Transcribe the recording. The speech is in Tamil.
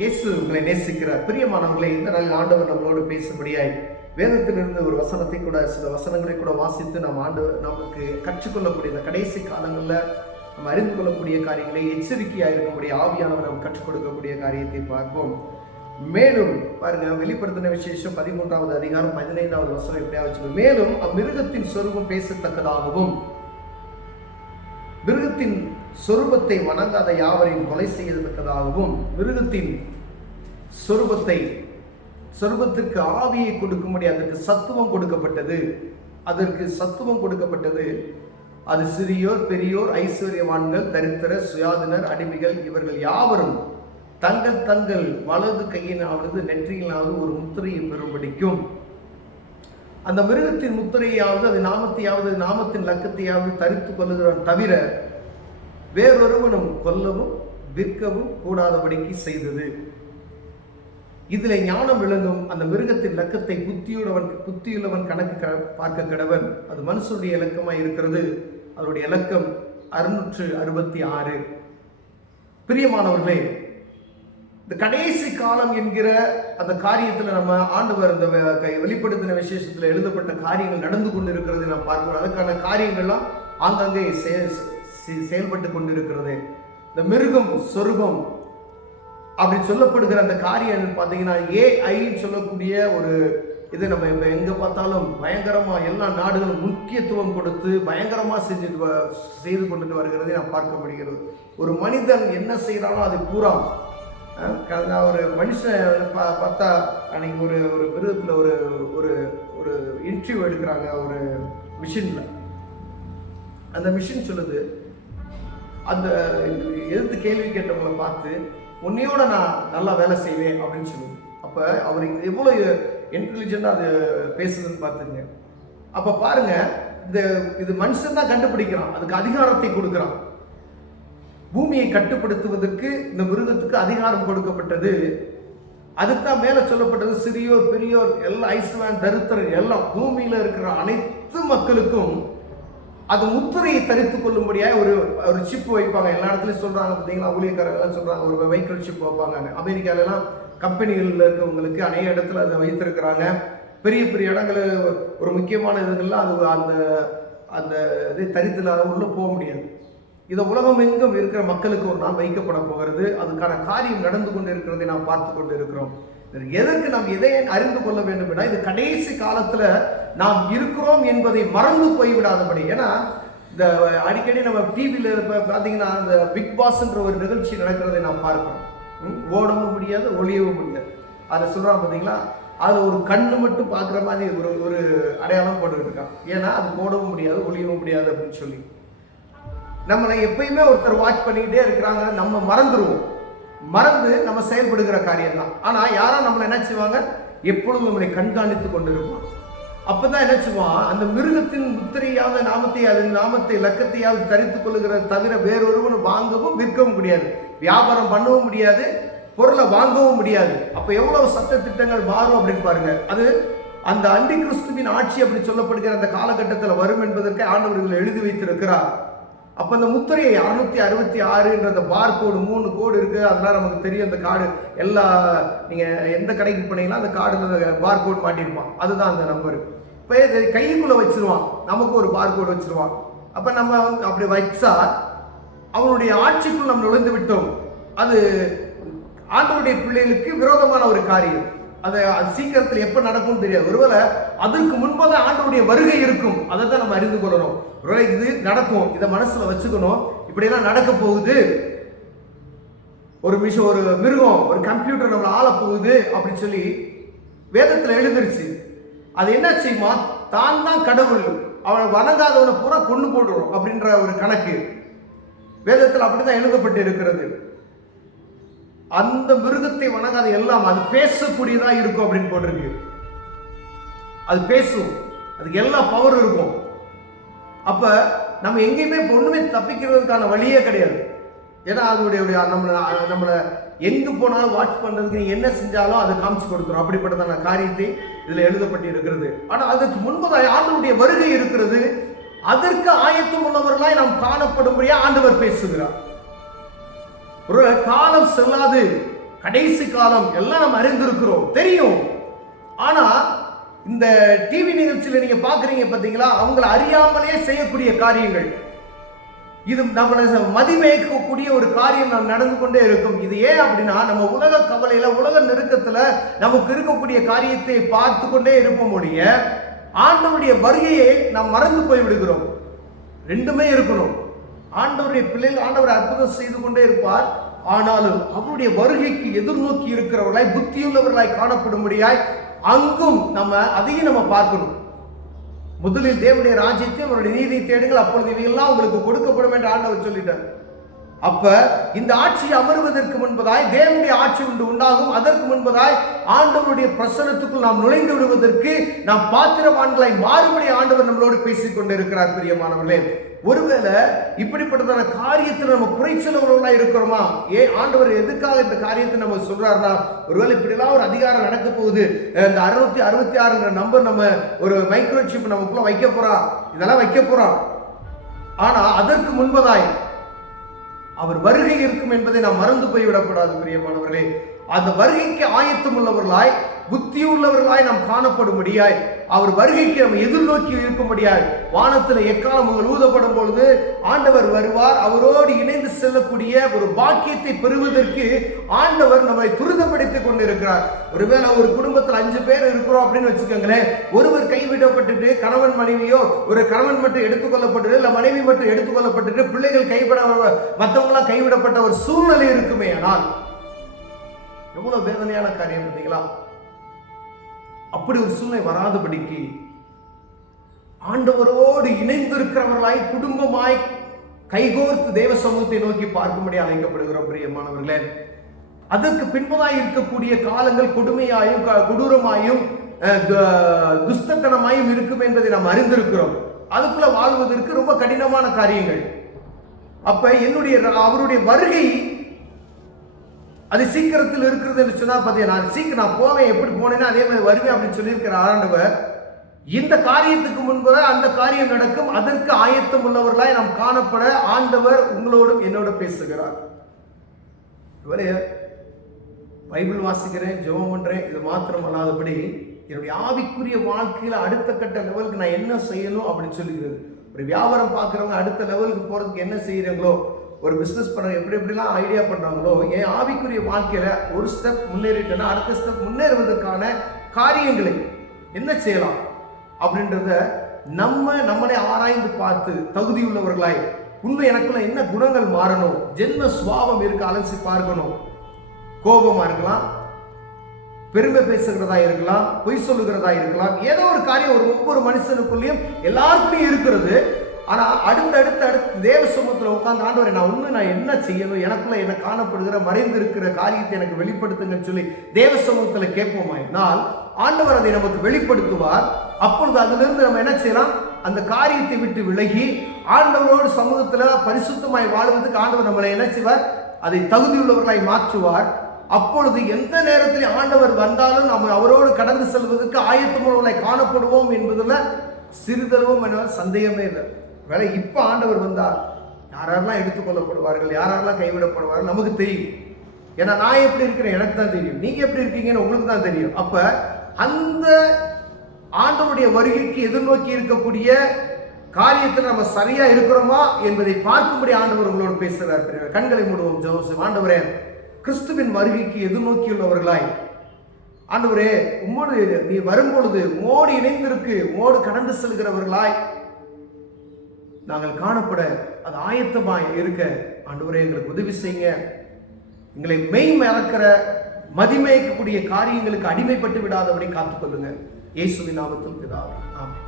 இயேசு உங்களை நேசிக்கிறார். பிரியமானவர்களே, இந்த நாளில் ஆண்டவர் நம்மளோடு பேசும்படியாய் வேதத்திலிருந்து ஒரு வசனத்தை கூட, சில வசனங்களை கூட வாசித்து நாம் நமக்கு கற்றுக்கொள்ளக்கூடிய இந்த கடைசி காலங்களில் நம்ம அறிந்து கொள்ளக்கூடிய காரியங்களை எச்சரிக்கையாக இருக்கக்கூடிய ஆவியானவர் நம்ம கற்றுக் கொடுக்கக்கூடிய காரியத்தை பார்ப்போம். மேலும் பாருங்க, வெளிப்படுத்தின விசேஷம் 13வது அதிகாரம் 15வது வசனம் எப்படியாவது, மேலும் அம்மிருகத்தின் சொரூபம் பேசத்தக்கதாகவும் மிருகத்தின் சொரூபத்தை வணங்காத யாவரையும் கொலை செய்யத்தக்கதாகவும் மிருகத்தின் சொரூபத்திற்கு ஆவியை கொடுக்கும்படி அதற்கு சத்துவம் கொடுக்கப்பட்டது. அது சிறியோர் பெரியோர், ஐஸ்வர்யவான்கள், தரித்திரர், சுயாதீனர், அடிமைகள், இவர்கள் யாவரும் தங்கள் வலது கையினாவது நெற்றியினாவது ஒரு முத்திரையை பெறும்படிக்கும் அந்த மிருகத்தின் முத்திரையாவது அது நாமத்தையாவது நாமத்தின் லக்கத்தையாவது தரித்து கொள்ளுகிறான் தவிர வேறொருவனும் கொல்லவும் விற்கவும் கூடாதபடிக்கு செய்தது. இதுல ஞானம் விளங்கும். அந்த மிருகத்தின் லக்கத்தை புத்தியுள்ளவன் கணக்கு பார்க்க கடவன். அது மனுஷனுடைய இலக்கமாய் இருக்கிறது. அதனுடைய இலக்கம் 666. பிரியமானவர்களே, இந்த கடைசி காலம் என்கிற அந்த காரியத்தில் நம்ம ஆண்டவர் இந்த வெளிப்படுத்தின விசேஷத்தில் எழுதப்பட்ட காரியங்கள் நடந்து கொண்டு இருக்கிறது நாம் பார்க்கிறோம். அதுக்கான காரியங்கள்லாம் ஆங்காங்கே செயல்பட்டு கொண்டிருக்கிறது. இந்த மிருகம் சொரூபம் அப்படி சொல்லப்படுகிற அந்த காரியம் பார்த்தீங்கன்னா ஏஐன்னு சொல்லக்கூடிய ஒரு இது நம்ம இப்போ எங்கே பார்த்தாலும் பயங்கரமாக எல்லா நாடுகளும் முக்கியத்துவம் கொடுத்து பயங்கரமாக செய்து கொண்டுட்டு வருகிறதை நாம் பார்க்க முடிகிறது. ஒரு மனிதன் என்ன செய்கிறானோ அது பூரா ஒரு மனுஷன் பார்த்தா அன்னைக்கு ஒரு மிருகத்தில் ஒரு ஒரு இன்டர்வியூ எடுக்கிறாங்க ஒரு மிஷினில். அந்த மிஷின் சொல்லுது, அந்த எதிர்த்து கேள்வி கேட்டவங்களை பார்த்து உன்னையோட நான் நல்லா வேலை செய்வேன் அப்படின்னு சொல்லுது. அப்போ அவர் எவ்வளோ இன்டெலிஜென்ட்டாக அது பேசுதுன்னு பார்த்துங்க. அப்போ பாருங்க, இது மனுஷன் தான் கண்டுபிடிக்கிறான், அதுக்கு அதிகாரத்தை கொடுக்குறான். பூமியை கட்டுப்படுத்துவதற்கு இந்த மிருகத்துக்கு அதிகாரம் கொடுக்கப்பட்டது. அதுதான் மேலே சொல்லப்பட்டது, சிறியோர் பெரியோர் எல்லாம், ஐஸ்வர்யவான் தரித்திரர் எல்லாம், பூமியில் இருக்கிற அனைத்து மக்களுக்கும் அது முத்திரையை தரித்து கொள்ளும்படியாக ஒரு சிப்பு வைப்பாங்க. எல்லா இடத்துலையும் சொல்கிறாங்க பார்த்தீங்களா, ஊழியக்காரங்களாம் சொல்கிறாங்க ஒரு வெஹிக்கிள் சிப் வைப்பாங்க. அமெரிக்காவிலலாம் கம்பெனிகளில் இருக்கவங்களுக்கு அநேக இடத்துல அதை வைத்திருக்கிறாங்க. பெரிய பெரிய இடங்கள், ஒரு முக்கியமான இதுகள்லாம் அது அந்த இதை தரித்தில் உள்ளே போக முடியாது. இதை உலகம் எங்கும் இருக்கிற மக்களுக்கு ஒரு நாள் வைக்கப்பட போகிறது. அதுக்கான காரியம் நடந்து கொண்டு இருக்கிறதை நாம் பார்த்து கொண்டு இருக்கிறோம். எதற்கு நாம் எதை அறிந்து கொள்ள வேண்டும் என்றால், இது கடைசி காலத்தில் நாம் இருக்கிறோம் என்பதை மறந்து போய்விடாதபடி. ஏன்னா இந்த அடிக்கடி நம்ம டிவியில் பார்த்தீங்கன்னா அந்த பிக் பாஸ்ன்ற ஒரு நிகழ்ச்சி நடக்கிறதை நாம் பார்க்கிறோம். ஓடவும் முடியாது, ஒளியவும் முடியாது. அதை சொல்கிறான் பார்த்தீங்களா, அது ஒரு கண்ணு மட்டும் பார்க்குற மாதிரி ஒரு அடையாளம் போட்டுக்கிட்டு இருக்கான். ஏன்னா அது ஓடவும் முடியாது, ஒளியவும் முடியாது அப்படின்னு சொல்லி நம்மளை எப்பயுமே ஒருத்தர் வாட்ச் பண்ணிக்கிட்டே இருக்கிறாங்க. நம்ம மறந்து நம்ம செயல்படுகிற காரியம் தான். ஆனால் யாரும் நம்மளை என்ன செய்வாங்க, எப்பொழுதும் நம்மளை கண்காணித்து கொண்டு இருப்பான். அப்போதான் என்ன செய்வான், அந்த மிருகத்தின் முத்திரையாவது நாமத்தை லக்கத்தையாவது தரித்து கொள்ளுகிறது தவிர வேறொருவனும் வாங்கவும் விற்கவும் முடியாது, வியாபாரம் பண்ணவும் முடியாது, பொருளை வாங்கவும் முடியாது. அப்போ எவ்வளவு சட்ட திட்டங்கள் மாறும் அப்படின்னு பாருங்க. அது அந்த அண்டி கிறிஸ்துவின் ஆட்சி அப்படி சொல்லப்படுகிற அந்த காலகட்டத்தில் வரும் என்பதற்கு ஆண்டவர்கள் எழுதி வைத்திருக்கிறார். அப்போ அந்த முத்திரையை 666 அந்த பார் கோடு 3 கோடு இருக்குது. அதெல்லாம் நமக்கு தெரியும். அந்த கார்டு எல்லா நீங்கள் எந்த கடைக்கு போனீங்கன்னா அந்த கார்டில் பார் கோடு மாட்டியிருப்பான். அதுதான் அந்த நம்பரு. இப்போ கைக்குள்ளே வச்சிருவான், நமக்கு ஒரு பார் கோடு வச்சிருவான். அப்போ நம்ம அப்படி வச்சா அவனுடைய ஆட்சிக்குள் நம்ம நுழைந்து விட்டோம். அது ஆண்டவருடைய பிள்ளைகளுக்கு விரோதமான ஒரு காரியம். அது சீக்கிரத்தில் எப்போ நடக்கும்னு தெரியாது. ஒருவேளை அதற்கு முன்பாக ஆண்டவருடைய வருகை இருக்கும். அதை தான் நம்ம அறிந்து கொள்ளணும். ஒருவேளை இது நடக்கும், இதை மனசில் வச்சுக்கணும். இப்படியெல்லாம் நடக்க போகுது, ஒரு மிருகம் ஒரு கம்ப்யூட்டர் நம்மளை ஆள போகுது அப்படின்னு சொல்லி வேதத்தில் எழுதிருச்சு. அது என்ன செய்யுமா, தான் கடவுள், அவனை வணங்காதவனை பூரா கொண்டு போடுறோம் அப்படின்ற ஒரு கணக்கு வேதத்தில் அப்படிதான் எழுதப்பட்டு இருக்கிறது. அந்த மிருகத்தை வணங்காத எல்லாம் அது பேசக்கூடியதா இருக்கும் அப்படின்னு போட்டிருக்கு. அது பேசும், அதுக்கு எல்லா பவர் இருக்கும். அப்ப நம்ம எங்கேயுமே ஒண்ணுமே தப்பிக்கிறதுக்கான வழியே கிடையாது. ஏன்னா அதனுடைய நம்மளை எங்கு போனாலும் வாட்ச் பண்றதுக்கு நீ என்ன செஞ்சாலும் அதை காமிச்சு கொடுத்துரும். அப்படிப்பட்டதான காரியத்தை இதுல எழுதப்பட்டு இருக்கிறது. ஆனா அதுக்கு முன்பதாக ஆண்டவருடைய வருகை இருக்கிறது. அதற்கு ஆயத்தம் உள்ளவர்களாய் நாம் காணப்படும்படியா ஆண்டவர் பேசுகிறார். ஒரு காலம் செல்லாது, கடைசி காலம் எல்லாம் நம்ம அறிந்திருக்கிறோம், தெரியும். ஆனா இந்த டிவி நிகழ்ச்சியில நீங்க பாக்குறீங்க பாத்தீங்களா, அவங்களை அறியாமலே செய்யக்கூடிய காரியங்கள், இது நம்மளை மதிமயக்கக்கூடிய ஒரு காரியம் நாம் நடந்து கொண்டே இருக்கும். இது ஏன் அப்படின்னா, நம்ம உலக கவலையில, உலக நெருக்கத்துல நமக்கு இருக்கக்கூடிய காரியத்தை பார்த்து கொண்டே இருப்போம் ஒழிய ஆண்டவருடைய வருகையை நாம் மறந்து போய் விடுகிறோம். ரெண்டுமே இருக்கணும். ஆண்டவருடைய பிள்ளைகள் ஆண்டவர் அற்புதம் செய்து கொண்டே இருப்பார். ஆனாலும் அவருடைய வருகைக்கு எதிர்நோக்கி இருக்கிறவர்களாய், புத்தியுள்ளவர்களாய் காணப்படும்படியாய் அங்கும் அதையும் நம்ம பார்க்கணும். முதலில் தேவனுடைய ராஜ்யத்தையும் அவருடைய நீதியை தேடுங்கள், அப்பொழுது இவையெல்லாம் உங்களுக்கு கொடுக்கப்படும் என்று ஆண்டவர் சொல்லிட்டார். அப்ப இந்த ஆட்சி அமர்வதற்கு முன்பதாய் தேவனுடைய ஆட்சி உண்டாகும். அதற்கு முன்பதாய் ஆண்டவருடைய பிரசன்னத்துக்குள் நாம் நுழைந்து விடுவதற்கு நாம் பாத்திரவான்களாய் மாறுபடி ஆண்டவர் நம்மளோடு பேசிக் கொண்டிருக்கிறார். பிரியமானவர்களே, ஒருவேளை இப்படிப்பட்டதான காரியத்தில் நம்ம குறைச்சலவர்களாக இருக்கிறோமா? ஆண்டவர் எதுக்காக இந்த காரியத்தை நம்ம சொல்றாருன்னா, ஒருவேளை இப்படிலாம் ஒரு அதிகாரம் நடக்க போகுது, இந்த 666 நம்பர் நம்ம ஒரு மைக்ரோசிப் நமக்குள்ள வைக்க போறோம், இதெல்லாம் வைக்க போறோம். ஆனா அதற்கு முன்பதாய் அவர் வருகை இருக்கும் என்பதை நாம் மறந்து போய்விடக்கூடாது. பிரியமானவர்களே, அந்த வருகைக்கு ஆயத்தம் உள்ளவர்களாய், புத்தி உள்ளவர்களாய் நாம் காணப்படும்படியாய், அவர் வருகைக்கு நம்ம எதிர்நோக்கி இருக்கும்படியாய் வானத்தில் எக்காலம் ஊதப்படும் பொழுது ஆண்டவர் வருவார். அவரோடு இணைந்து செல்லக்கூடிய ஒரு பாக்கியத்தை பெறுவதற்கு ஆண்டவர் நம்மை துரிதப்படுத்திக் கொண்டிருக்கிறார். ஒருவேளை ஒரு குடும்பத்தில் 5 பேர் இருக்கிறோம் அப்படின்னு வச்சுக்கோங்களேன். ஒருவர் கைவிடப்பட்டுட்டு, கணவன் மனைவியோ, ஒரு கணவன் மட்டும் எடுத்துக்கொள்ளப்பட்டு, இல்லை மனைவி மட்டும் எடுத்துக்கொள்ளப்பட்டு, பிள்ளைகள் மற்றவங்களாம் கைவிடப்பட்ட ஒரு சூழ்நிலை இருக்குமே. ஆனால் எவ்வளவு வேதனையான காரியம் பார்த்தீங்களா? அப்படி ஒரு சூழ்நிலை வராதபடிக்கு ஆண்டவரோடு இணைந்திருக்கிறவர்களாய், குடும்பமாய் கைகோர்த்து தேவ சமூகத்தை நோக்கி பார்க்கும்படி அழைக்கப்படுகிறோம். பிரியமானவர்களே, அதற்கு பின்பதாய் இருக்கக்கூடிய காலங்கள் கொடுமையாயும் கொடூரமாயும் துஷ்டத்தனமாயும் இருக்கும் என்பதை நாம் அறிந்திருக்கிறோம். அதுக்குள்ள வாழ்வதற்கு ரொம்ப கடினமான காரியங்கள். அப்ப அவருடைய வருகை அது சீக்கிரத்தில் இருக்கிறது என்று சொன்னா பார்த்தீங்கன்னா, நான் போவேன், எப்படி போனேன்னா அதே மாதிரி வருவேன் அப்படின்னு சொல்லியிருக்கிற ஆண்டவர், இந்த காரியத்துக்கு முன்பு அந்த காரியம் நடக்கும். அதற்கு ஆயத்தம் உள்ளவர்களாய் நாம் காணப்பட ஆண்டவர் உங்களோடும் என்னோட பேசுகிறார். பைபிள் வாசிக்கிறேன், ஜெபம் பண்றேன், இது மாத்திரம் அல்லாதபடி என்னுடைய ஆவிக்குரிய வாழ்க்கையில அடுத்த கட்ட லெவலுக்கு நான் என்ன செய்யணும் அப்படின்னு சொல்லுகிறது. ஒரு வியாபாரம் பார்க்குறவங்க அடுத்த லெவலுக்கு போறதுக்கு என்ன செய்யறீங்களோ, ஒரு பிஸ்னஸ் பண்ண எப்படிலாம் ஐடியா பண்ணுறாங்களோ, என் ஆவிக்குரிய வாழ்க்கையில் ஒரு ஸ்டெப் முன்னேறிட்டேன்னா அடுத்த ஸ்டெப் முன்னேறுவதற்கான காரியங்களை என்ன செய்யலாம் அப்படின்றத நம்மளை ஆராய்ந்து பார்த்து தகுதியுள்ளவர்களாய், உண்மை எனக்குள்ள என்ன குணங்கள் மாறணும், ஜென்ம சுபாவம் இருக்க அலசி பார்க்கணும். கோபமாக இருக்கலாம், பெருமை பேசுகிறதா இருக்கலாம், பொய் சொல்லுகிறதா இருக்கலாம், ஏதோ ஒரு காரியம் ஒவ்வொரு மனுஷனுக்குள்ளேயும் எல்லாருக்குள்ளேயும் இருக்கிறது. ஆனால் அடுத்து தேவ சமூகத்தில் உட்கார்ந்து ஆண்டவரை நான் என்ன செய்யணும், எனக்குள்ள என்ன காணப்படுகிற மறைந்திருக்கிற காரியத்தை எனக்கு வெளிப்படுத்துங்கன்னு சொல்லி தேவ சமூகத்தில் கேட்போமா? என்னால் ஆண்டவர் அதை நமக்கு வெளிப்படுத்துவார். அப்பொழுது அதிலிருந்து நம்ம என்ன செய்யலாம், அந்த காரியத்தை விட்டு விலகி ஆண்டவரோடு சமூகத்தில் பரிசுத்தமாய் வாழ்வதற்கு ஆண்டவர் நம்மளை என்ன செய்வார், அதை தகுதியுள்ளவர்களாய் மாற்றுவார். அப்பொழுது எந்த நேரத்தில் ஆண்டவர் வந்தாலும் நம்ம அவரோடு கடந்து செல்வதற்கு ஆயத்தமுள்ளவர்களாய் காணப்படுவோம் என்பதில் சிறிதளவும் சந்தேகமே இல்லை. வேலை இப்ப ஆண்டவர் வந்தால் யாரெல்லாம் எடுத்துக்கொள்ளப்படுவார்கள், யாரெல்லாம் கைவிடப்படுவார்கள் நமக்கு தெரியும். ஏன்னா நான் எப்படி இருக்கிறேன் எனக்கு தான் தெரியும், நீங்க எப்படி இருக்கீங்கன்னு உங்களுக்கு தான் தெரியும். அப்ப அந்த ஆண்டவருடைய வருகைக்கு எதிர்நோக்கி இருக்கக்கூடிய காரியத்தில் நம்ம சரியா இருக்கிறோமா என்பதை பார்க்கும்படி ஆண்டவர் உங்களோடு பேசுகிறார். கண்களை மூடுவோம், ஜெபம். ஆண்டவரே, கிறிஸ்துவின் வருகைக்கு எதிர்நோக்கியுள்ளவர்களாய் ஆண்டவரே, உம்மோடு நீ வரும்பொழுது உம்மோடு இணைந்திருக்கு, உம்மோடு கடந்து செல்கிறவர்களாய் நாங்கள் காணப்பட அது ஆயத்தமாய் இருக்க ஆண்டவரே எங்களுக்கு உதவி செய்யுங்க. எங்களை மெய் மறக்கிற மதிமயக்கக்கூடிய காரியங்களுக்கு அடிமைப்பட்டு விடாதபடி காத்துக்கொள்ளுங்க. இயேசுவின் நாமத்தில் பிதாவே, ஆமென்.